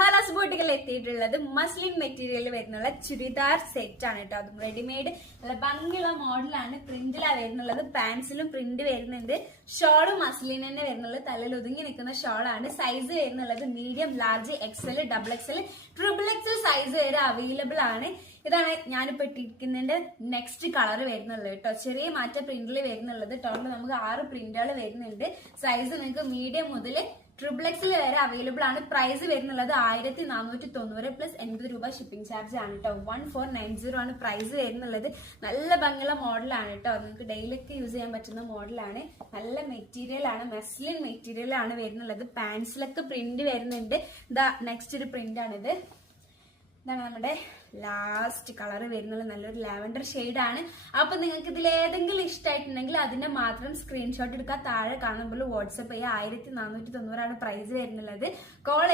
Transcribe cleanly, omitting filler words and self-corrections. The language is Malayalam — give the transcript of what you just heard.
ഹാലാസ് ബോട്ടികൾ എത്തിയിട്ടുള്ളത് മസ്ലിൻ മെറ്റീരിയൽ വരുന്നുള്ള ചുരിദാർ സെറ്റ് ആണ് കേട്ടോ. അതും റെഡിമെയ്ഡ് നല്ല ഭംഗിയുള്ള മോഡലാണ്. പ്രിന്റിലാണ് വരുന്നുള്ളത്. പാൻസിലും പ്രിന്റ് വരുന്നുണ്ട്. ഷോളും മസ്ലിൻ തന്നെ വരുന്നുള്ളത്. തലയിൽ ഒതുങ്ങി നിൽക്കുന്ന ഷോളാണ്. സൈസ് വരുന്നുള്ളത് medium, large, XL, double XL, triple XL size വരെ അവൈലബിൾ ആണ്. ഇതാണ് ഞാനിപ്പോ ഇട്ടിരിക്കുന്നതിന്റെ നെക്സ്റ്റ് കളർ വരുന്നുള്ളത് കേട്ടോ. ചെറിയ മാറ്റ പ്രിന്റിൽ വരുന്നുള്ളത്. ടോട്ടൽ നമുക്ക് 6 പ്രിന്റുകൾ വരുന്നുണ്ട്. സൈസ് നിങ്ങൾക്ക് മീഡിയം മുതൽ ട്രിപ്പിൾ എക്സിൽ വരെ അവൈലബിൾ ആണ്. പ്രൈസ് വരുന്നുള്ളത് 1490 പ്ലസ് 80 രൂപ ഷിപ്പിംഗ് ചാർജ് ആണ് കേട്ടോ. 1490 ആണ് പ്രൈസ് വരുന്നുള്ളത്. നല്ല ഭംഗിയുള്ള മോഡലാണ് കേട്ടോ. നിങ്ങൾക്ക് ഡെയിലിയൊക്കെ യൂസ് ചെയ്യാൻ പറ്റുന്ന മോഡലാണ്. നല്ല മെറ്റീരിയൽ ആണ്. മസ്ലിൻ മെറ്റീരിയൽ ആണ് വരുന്നുള്ളത്. പാൻസിലൊക്കെ പ്രിന്റ് വരുന്നുണ്ട്. ഇതാ നെക്സ്റ്റ് ഒരു പ്രിന്റ് ആണിത്. ഇതാണ് നമ്മുടെ ലാസ്റ്റ് കളർ വരുന്നത്. നല്ലൊരു ലാവൻഡർ ഷെയ്ഡ് ആണ്. അപ്പൊ നിങ്ങൾക്ക് ഇതിൽ ഏതെങ്കിലും ഇഷ്ടമായിട്ടുണ്ടെങ്കിൽ അതിന്റെ മാത്രം സ്ക്രീൻഷോട്ട് എടുക്കുക. താഴെ കാണുമ്പോൾ വാട്സപ്പ് ചെയ്യുക. 1490 ആണ് പ്രൈസ് വരുന്നുള്ളത്. കോൾ